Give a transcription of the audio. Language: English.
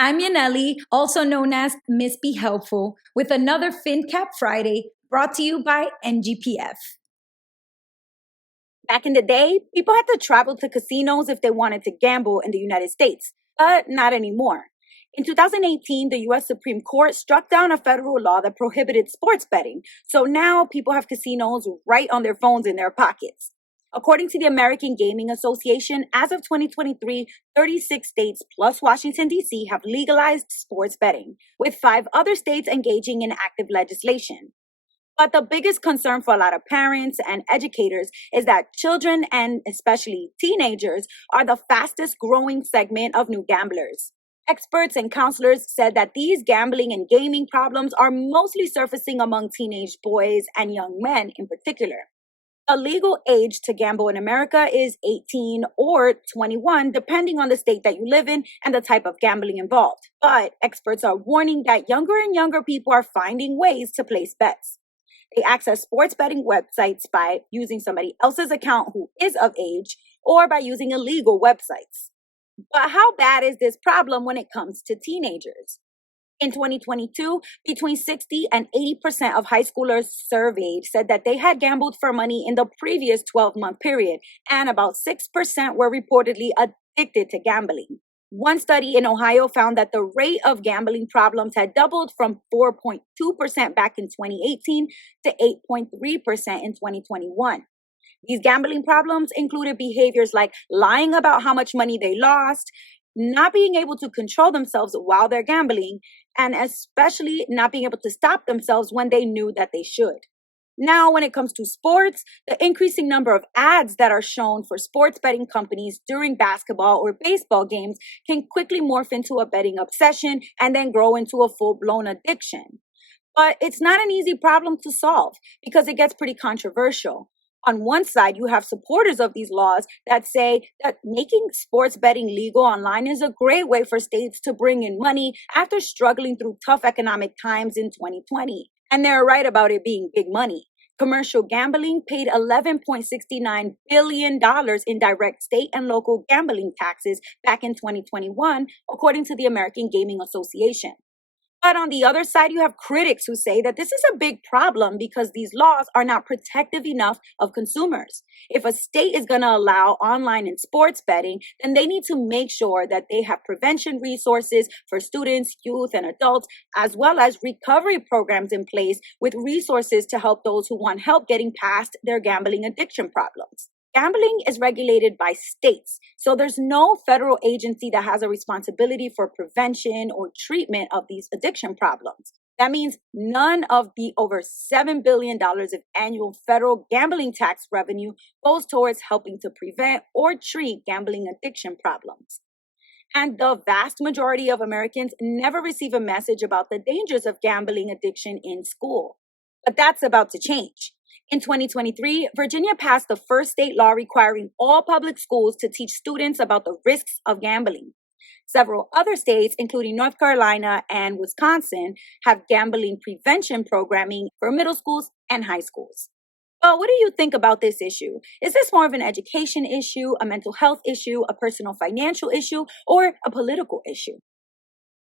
I'm Yaneli, also known as Miss Be Helpful, with another FinCap Friday brought to you by NGPF. Back in the day, people had to travel to casinos if they wanted to gamble in the United States, but not anymore. In 2018, the US Supreme Court struck down a federal law that prohibited sports betting, so now people have casinos right on their phones in their pockets. According to the American Gaming Association, as of 2023, 36 states plus Washington, D.C. have legalized sports betting, with 5 other states engaging in active legislation. But the biggest concern for a lot of parents and educators is that children and especially teenagers are the fastest growing segment of new gamblers. Experts and counselors said that these gambling and gaming problems are mostly surfacing among teenage boys and young men in particular. The legal age to gamble in America is 18 or 21, depending on the state that you live in and the type of gambling involved. But experts are warning that younger and younger people are finding ways to place bets. They access sports betting websites by using somebody else's account who is of age or by using illegal websites. But how bad is this problem when it comes to teenagers? In 2022, between 60 and 80% of high schoolers surveyed said that they had gambled for money in the previous 12-month period, and about 6% were reportedly addicted to gambling. One study in Ohio found that the rate of gambling problems had doubled from 4.2% back in 2018 to 8.3% in 2021. These gambling problems included behaviors like lying about how much money they lost, not being able to control themselves while they're gambling, and especially not being able to stop themselves when they knew that they should. Now, when it comes to sports, the increasing number of ads that are shown for sports betting companies during basketball or baseball games can quickly morph into a betting obsession and then grow into a full-blown addiction. But it's not an easy problem to solve because it gets pretty controversial. On one side, you have supporters of these laws that say that making sports betting legal online is a great way for states to bring in money after struggling through tough economic times in 2020. And they're right about it being big money. Commercial gambling paid $11.69 billion in direct state and local gambling taxes back in 2021, according to the American Gaming Association. But on the other side, you have critics who say that this is a big problem because these laws are not protective enough of consumers. If a state is going to allow online and sports betting, then they need to make sure that they have prevention resources for students, youth, and adults, as well as recovery programs in place with resources to help those who want help getting past their gambling addiction problems. Gambling is regulated by states, so there's no federal agency that has a responsibility for prevention or treatment of these addiction problems. That means none of the over $7 billion of annual federal gambling tax revenue goes towards helping to prevent or treat gambling addiction problems. And the vast majority of Americans never receive a message about the dangers of gambling addiction in school. But that's about to change. In 2023, Virginia passed the first state law requiring all public schools to teach students about the risks of gambling. Several other states, including North Carolina and Wisconsin, have gambling prevention programming for middle schools and high schools. Well, what do you think about this issue? Is this more of an education issue, a mental health issue, a personal financial issue, or a political issue?